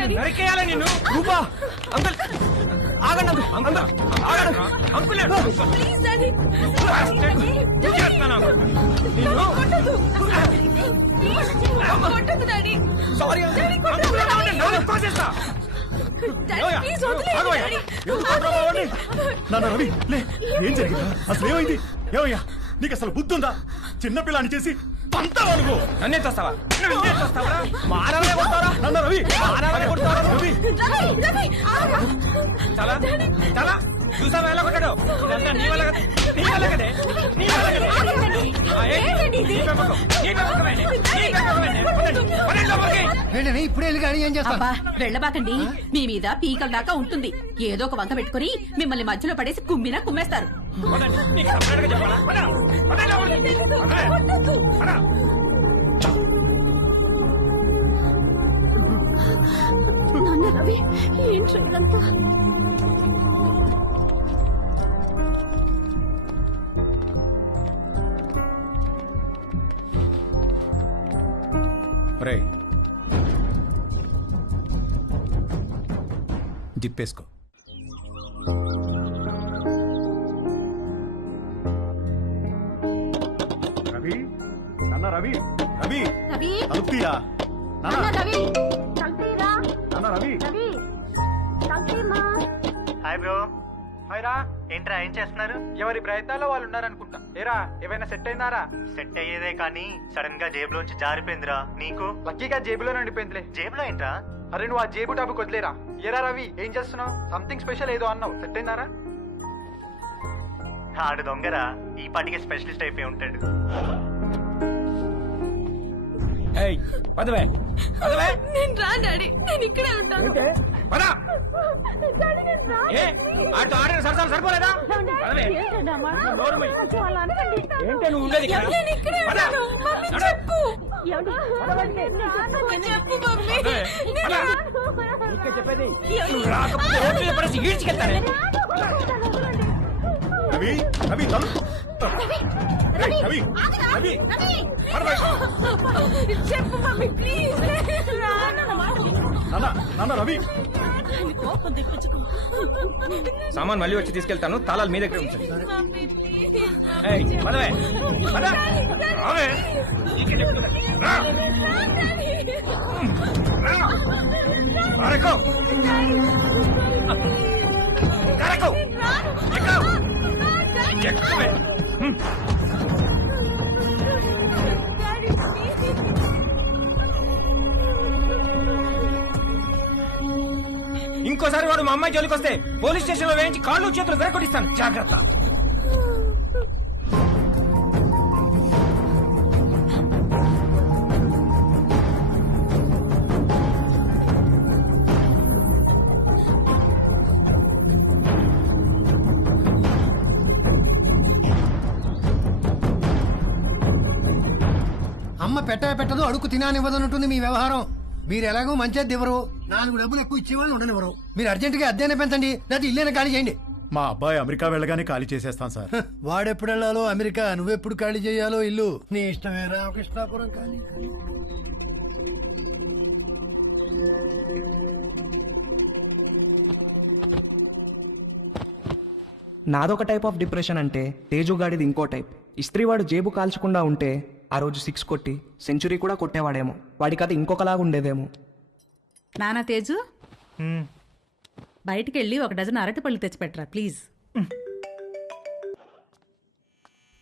నరికేయాలి నిన్ను. రూపా అంకుల్ ఆగండి అంకుల్ ఆగండి అంకుల్ సారీ నాన్న రవి లే, ఏం జరిగిందా? అసలు ఏమైంది? ఏమయ్యా నీకు అసలు బుద్ధి ఉందా? చిన్నపిల్లని చేసి పంతావా నువ్వు? నన్నే తోస్తావా? మానవనే కొడతారా? నాన్న రవి, మానవనే కొడతారా? రవి చాలా చాలా చూసావా ఎలా కొట్టాడు? ఇదంతా నీ వల్ల కదే, నీ వల్ల కదే, నీ వల్ల కదే. నీ పెంపకం, నీ పెంపకమే, నీ పెంపకమే. పదండి లోపలికి. ఇప్పుడే వెళ్ళి కానీ ఏం చేస్తా? వెళ్ళబాకండి, మీ మీద పీకల దాకా ఉంటుంది. ఏదో ఒక వంక పెట్టుకుని మిమ్మల్ని మధ్యలో పడేసి కుమ్మినా కుమ్మేస్తారు. పదండి, నీకు సపరేట్గా చెప్పాలా? పదండి లోపలికి. పద. నాన్న రవి, ఏంట్రా ఇదంతా? జిప్పేసుకో. రవి నాన్న రవి రవి రవి అలుపుతీయా నాన్న రవి చంపేరా నాన్న రవి. రవి చంపేమా. Hi bro. హాయ్ రా. ఏంట్రా ఏం చేస్తున్నారు? ఎవరి ప్రయత్నాల్లో వాళ్ళు ఉన్నారనుకుంటా. ఏరా ఏమైనా సెట్ అయిందారా? సెట్ అయ్యేదే కానీ సడన్ గా జేబులోంచి జారిపోయిందిరా. నీకు? లక్కీగా జేబులో నడిపోయిందిలే. జేబులో ఏంట్రా? అరే నువ్వు ఆ జేబు టాపిక్ వదిలేరా. ఏరా రవి ఏం చేస్తున్నావు? సంథింగ్ స్పెషల్ ఏదో అన్నావు, సెట్ అయిందారా? ఆడు దొంగరా, ఈ పాటికి స్పెషలిస్ట్ అయిపోయి ఉంటాడు. ఏయ్ పదవే పదవే. నేను రా డాడీ, నేను ఇక్కడే ఉంటాను. పద. డాడీ నేను రా. ఏ అటు ఆడిన సరసాలు సరిపోలేదా? పదవే. నోరు మూయి. ఏంటే నువ్వు ఉండేది ఇక్కడ? నేను ఇక్కడే పద. ఉంటాను. మమ్మీ నడు. చెప్పు. చెప్పు మమ్మీ. పదవే. నేను పద. రాను. నీకే చెప్పేది. నువ్వు రాకపోతే రోడ్డు మీద పడేసి ఈడ్చుకెళ్తానే. రవి రవి తలు రవి రవి రవి చెప్పు మమ్మీ ప్లీజ్. నాన్న నాన్న రవి. సామాన్ మళ్ళీ వచ్చి తీసుకెళ్తాను, తాళాలు మీ దగ్గర ఉంచండి. ఏయ్ పదవే పద. రావే. రా. రా. అరకో కరకో ఎక్కు. ఎక్కువే. ఇంకోసారి వాడు మా అమ్మాయి జోలికి వస్తే పోలీస్ స్టేషన్ లో వేయించి కాళ్ళు చేతులు వెరకొట్టిస్తాను, జాగ్రత్త. అమ్మ పెట్టదు అడుగు తినానివ్వదన్నట్టుంది మీ వ్యవహారం. మీరు ఎలాగో మంచిది ఇవ్వరు, 4 డబ్బులు ఎక్కువ ఇచ్చేవాళ్ళు ఉండనివ్వరు. మీరు అర్జెంటుగా అద్దెనే పెంచండి, లేదా ఇల్లేనే ఖాళీ చేయండి. మా అబ్బాయి అమెరికా వెళ్ళగానే ఖాళీ చేసేస్తాం సార్. వాడెప్పుడు వెళ్ళాలో అమెరికా, నువ్వెప్పుడు ఖాళీ చేయాలో ఇల్లు నీ ఇష్టమే. రామకృష్ణాపురం ఖాళీ. నాదొక టైప్ ఆఫ్ డిప్రెషన్ అంటే తేజుగాడిది ఇంకో టైప్. ఇస్త్రీవాడు జేబు కాల్చకుండా ఉంటే ఆ రోజు 6 కొట్టి సెంచురీ కూడా కొట్టేవాడేమో. వాడికి అది ఇంకొకలాగా ఉండేదేమో. నానా తేజు, బయటికెళ్ళి 1 డజన్ అరటిపళ్ళు తెచ్చిపెట్టరా ప్లీజ్.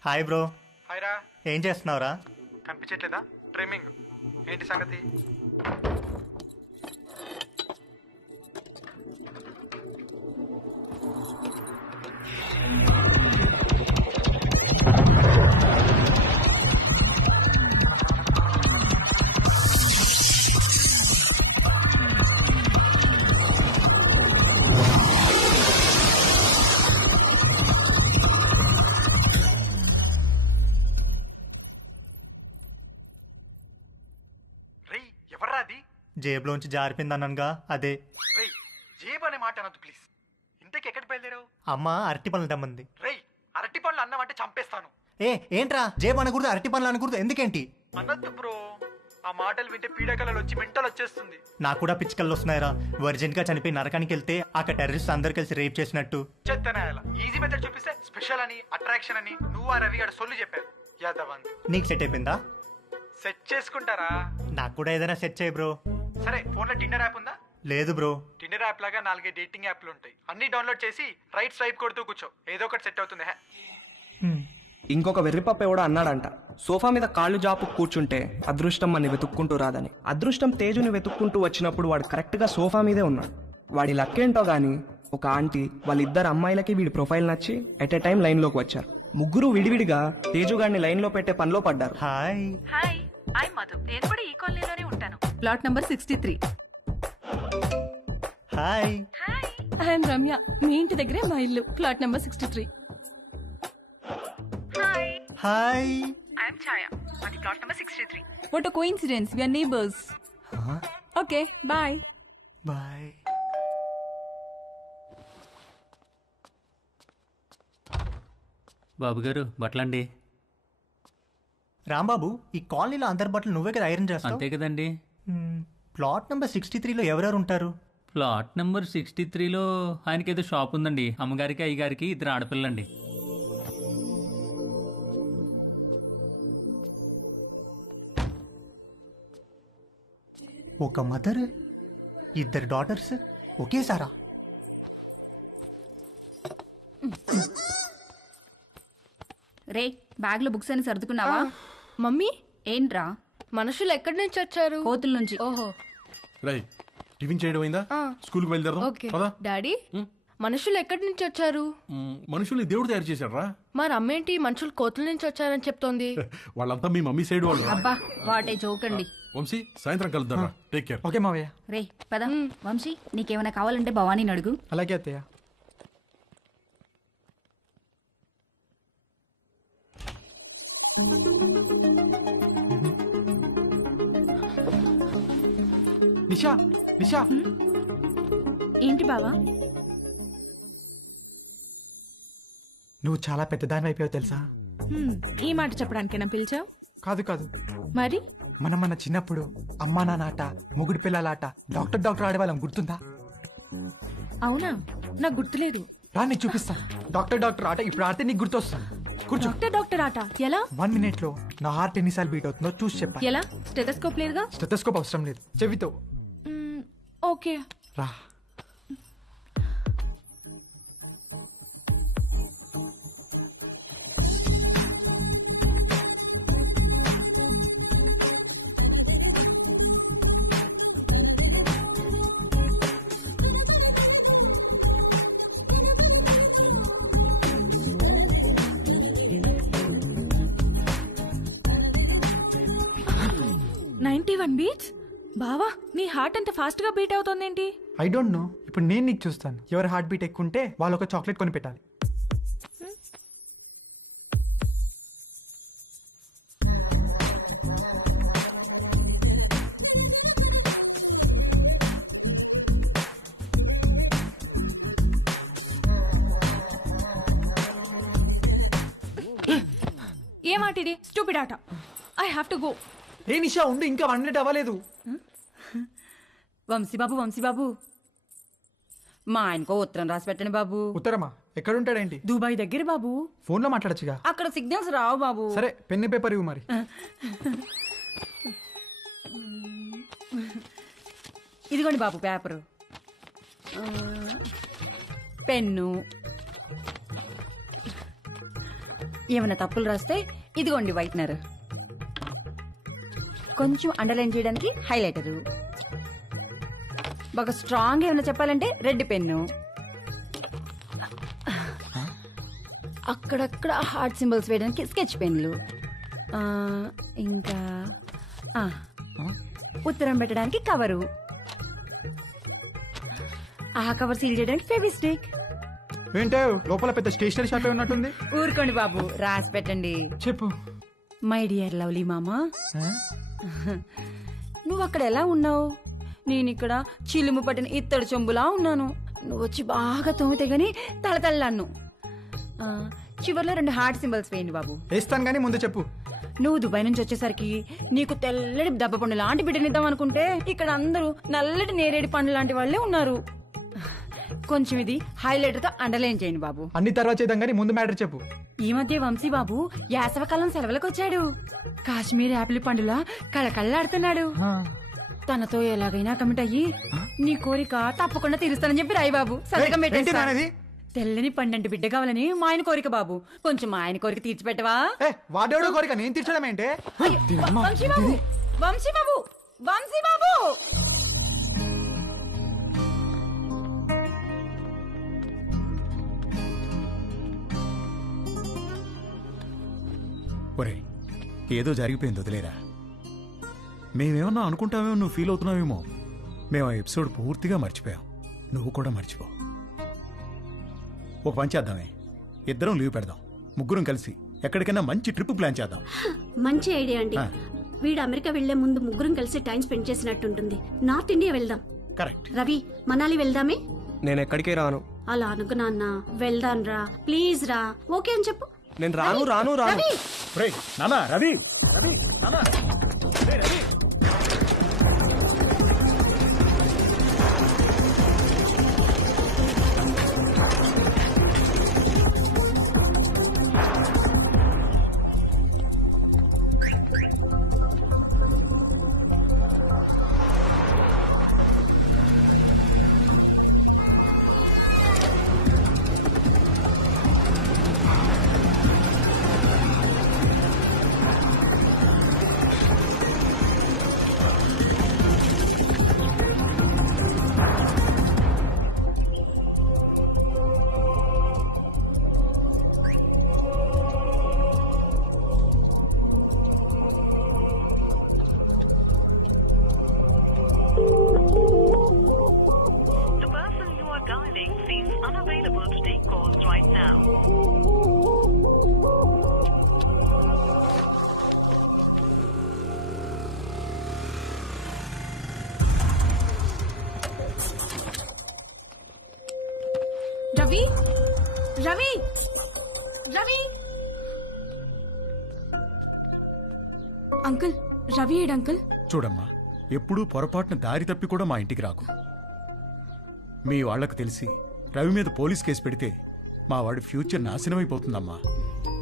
Hi bro. హాయ్ రా. ఏం చేస్తున్నావురా? కనిపించట్లేదా? ట్రిమ్మింగ్. ఏంటి సంగతి? జేబులోంచి జారిపోయిందన్నానుగా, అదే. రేయ్ జేబు అనే మాట అనొద్దు ప్లీజ్. ఇంతకి ఎక్కడికి బయలుదేరావు? అమ్మ అరటి పనులు తెమ్మంది. రేయ్ అరటి పనులు అన్నావంటే చంపేస్తాను. ఏంట్రా జేబు అనకూడదు, అరటి పనులు అనకూడదు, ఎందుకేంటి? అనొద్దు బ్రో. ఆ మాటలు వింటే పీడకలలు వచ్చి మెంటల్ వచ్చేస్తుంది. నాకు కూడా పిచ్చుకలు వస్తున్నాయిరా. వర్జెంట్ గా చనిపోయి నరకానికి వెళ్తే అక్కడ టెర్రరిస్ట్ అందరు కలిసి రేప్ చేసినట్టు. చెత్తనాయాల ఈజీ మెథడ్ చూపిస్తే స్పెషల్ అని అట్రాక్షన్ అని నువ్వు ఆ రవి గారు సొల్లు చెప్పారు. యాదవ్ నీకు సెట్ అయిపోయిందా? సెట్ చేసుకుంటారా? నాకు కూడా ఏదైనా సెట్ చేయి బ్రో. సరే ఫోన్లో టిండర్ యాప్ ఉందా? లేదు బ్రో. టిండర్ యాప్ లాగా 4 డేటింగ్ యాప్లు ఉంటాయి. అన్ని డౌన్లోడ్ చేసి రైట్ స్వైప్ కొడుతూ కూర్చో, ఏదో ఒకటి సెట్ అవుతుంది. ఇంకొక వెర్రిపప్ప ఎవడో అన్నాడంట, సోఫా మీద కాళ్ళు జాపు కూర్చుంటే అదృష్టం మనని వెతుక్కుంటూ రాదని. అదృష్టం తేజుని వెతుక్కుంటూ వచ్చినప్పుడు వాడు కరెక్ట్గా సోఫా మీదే ఉన్నాడు. వాడి లక్కేంటో గానీ ఒక ఆంటీ వాళ్ళిద్దరు అమ్మాయిలకి వీడి ప్రొఫైల్ నచ్చి ఎట్ ఏ టైం లైన్లోకి వచ్చారు. ముగ్గురు విడివిడిగా తేజుగాడిని లైన్లో పెట్టే పనిలో పడ్డారు. హాయ్. Hi, I Madhu. నేను కూడా ఈ కాలనీలోనే ఉంటాను. Plot number 63. Hi. I'm Ramya. మీ ఇంటి దగ్గరే మా ఇల్లు. Plot number 63. Hi. I'm Chhaya. అది plot number 63. What a coincidence, we are neighbours. Okay, bye. Bye. బాబు గారు బట్టలండి. రాంబాబు, ఈ కాలనీలో అందరి బట్టలు నువ్వే కదా ఐరన్ చేస్తావు? అంతే కదండి. ప్లాట్ నెంబర్ 63లో ఎవరెవరు ఉంటారు? ప్లాట్ నెంబర్ 63లో ఆయనకి ఏదో షాప్ ఉందండి. అమ్మగారికి అయ్యగారికి 2 ఆడపిల్లండి. ఒక మదర్, 2 డాటర్స్ ఒకేసారా? రే, బ్యాగ్ లో బుక్స్ అని సర్దుకున్నావా? మమ్మీ, ఏంట్రా? మనుషులు ఎక్కడి నుంచి వచ్చారు? కోతుల నుంచి. ఓహో, రై టిఫిన్ చేయడం అయిందా? స్కూల్కి బయలుదేరదాం. ఓకే. పదా. డాడీ, మనుషులు ఎక్కడి నుంచి వచ్చారు? మనుషుల్ని దేవుడు తయారు చేశాడు రా. మరి అమ్మేంటి మనుషులు కోతుల నుంచి వచ్చారని చెప్తోంది? వాళ్ళంతా మీ మమ్మీ సైడ్ వాళ్ళు. అబ్బా, వాటే జోకండి. వంశీ, సాయంత్రం కలుద్దాం. Take care. ఓకే మావయ్య. రే పద. వంశీ, నీకేమైనా కావాలంటే భవానీని అడుగు. అలాగే అత్తయ్య. నిషా, నిషా, ఏంటి బావా? నువ్వు చాలా పెద్దదాని అయిపోయావు తెలుసా? ఈ మాట చెప్పడానికేనా పిలిచావు? కాదు కాదు, మరి మన చిన్నప్పుడు అమ్మా నాన్న మొగుడు పిల్లలాట డాక్టర్ ఆడేవాళ్ళం, గుర్తుందా? అవునా, నాకు గుర్తులేదు. రా నీకు చూపిస్తా. డాక్టర్ ఆట ఇప్పుడు ఆడితే నీకు గుర్తొస్తా. కూర్చో. డాక్టర్ ఆట ఎలా? 1 minute లో నా హార్ట్ ఎన్నిసార్లు బీట్ అవుతుందో చూసి చెప్పా. ఎలా? స్టెథోస్కోప్ లేదుగా? స్టెథోస్కోప్ అవసరం లేదు, చెవితో. ఓకే. రా. బీట్స్. బావా, నీ హార్ట్ అంత ఫాస్ట్ గా బీట్ అవుతోందేంటి? I don't know. ఇప్పుడు నేను నీకు చూస్తాను. ఎవరి హార్ట్ బీట్ ఎక్కువ ఉంటే వాళ్ళు ఒక చాక్లెట్ కొని పెట్టాలి. ఏమాటిది? స్టూపిడ్ ఆట. I have to go. ఏ నిషా, ఉండు, ఇంకా 1 minute అవ్వలేదు. వంశీబాబు, మా ఆయనకో ఉత్తరం రాసి పెట్టండి బాబు. ఉత్తరమా? ఎక్కడుంటాడేంటి? దుబాయ్ దగ్గర బాబు. ఫోన్ లో మాట్లాడచ్చుగా. అక్కడ సిగ్నల్స్ రావు బాబు. సరే, పెన్ను పేపర్ ఇవ్వు మరి. ఇదిగోండి బాబు పేపరు, పెన్ను. ఏమైనా తప్పులు రాస్తే ఇదిగోండి వైట్నర్, కొంచెం అండర్లైన్ చేయడానికి హైలైటరు, బాగా స్ట్రాంగ్ ఏమైనా చెప్పాలంటే రెడ్ పెన్ను, అక్కడక్కడ హార్ట్ సింబల్స్ వేయడానికి స్కెచ్ పెన్లు, ఇంకా ఉత్తరం పెట్టడానికి కవరు, ఆ కవర్ సీల్ చేయడానికి ఫెవిస్టిక్. ఏంటో లోపల పెద్ద స్టేషనరీ షాప్ ఉన్నట్టుంది. ఊరుకోండి బాబు, రాసి పెట్టండి. చెప్పు. మై డియర్ లవ్లీ మామా, నువ్వు అక్కడ ఎలా ఉన్నావు? నేను ఇక్కడ చిలుము పట్టిన ఇత్తడి చెంబులా ఉన్నాను. నువ్వు వచ్చి బాగా తోమితే గాని తళతళ్ళాను. చివర్లో 2 హార్ట్ సింబల్స్ వేయండి బాబు. వేస్తాను కానీ ముందు చెప్పు. నువ్వు దుబాయ్ నుంచి వచ్చేసరికి నీకు తెల్లటి దెబ్బ పండు లాంటి బిడ్డనిద్దాం అనుకుంటే ఇక్కడ అందరూ నల్లటి నేరేడు పండు లాంటి వాళ్ళే ఉన్నారు. కొంచెం ఇది హైలైటర్ తో అండర్లైన్ చేయండి బాబు. అన్ని తర్వాత చేద్దాం కానీ ముందు మ్యాటర్ చెప్పు. ఈ మధ్య వంశీ బాబు యాసవకాలం సెలవులకు వచ్చాడు. కాశ్మీర్ యాపిల్ పండులా కళకళ్ళాడుతున్నాడు. తనతో ఎలాగైనా కమిట్ అయ్యి నీ కోరిక తప్పకుండా తీరుస్తానని చెప్పి రాయి బాబు సంతకం పెట్టేస్తా. తెల్లని పండంటి బిడ్డ కావాలని మా ఆయన కోరిక బాబు. కొంచెం మా ఆయన కోరిక తీర్చిపెట్టవా? వాడేవాడో కోరిక నేను తీర్చడం ఏంటే? వంశీ బాబు, వంశీ బాబు, వంశీ బాబు. ఒరే ఏదో జరిగిపోయింది, వదిలేరా. మేమేమన్నా అనుకుంటామేమో, నువ్వు ఫీల్ అవుతున్నావేమో. మేము ఆ ఎపిసోడ్ పూర్తిగా మర్చిపోయాం. నువ్వు కూడా మర్చిపో. ఒక పని చేద్దామే, ఇద్దరం లీవ్ పెడదాం, ముగ్గురం కలిసి ఎక్కడికైనా మంచి ట్రిప్ ప్లాన్ చేద్దాం. మంచి ఐడియా అండి. వీడు అమెరికా వెళ్లే ముందు ముగ్గురం కలిసి టైం స్పెండ్ చేసినట్టుంటుంది. నార్త్ ఇండియా వెళ్దాం. కరెక్ట్. రవి, మనాలి వెళ్దామే. నేను ఎక్కడికి రాను. అలా అనుకు నాన్న, వెళ్దాం రా, ప్లీజ్ రా. ఓకే అని చెప్పు. నేను రాను రాను రాను. నానా రవి, రవి, నానా, రవి. రవి, రవి, రవి. అంకుల్, రవి ఏడు అంకుల్? చూడమ్మా, ఎప్పుడూ పొరపాటున దారి తప్పి కూడా మా ఇంటికి రాకు. మీ వాళ్లకు తెలిసి రవి మీద పోలీస్ కేసు పెడితే మా వాడి ఫ్యూచర్ నాశనమైపోతుందమ్మా.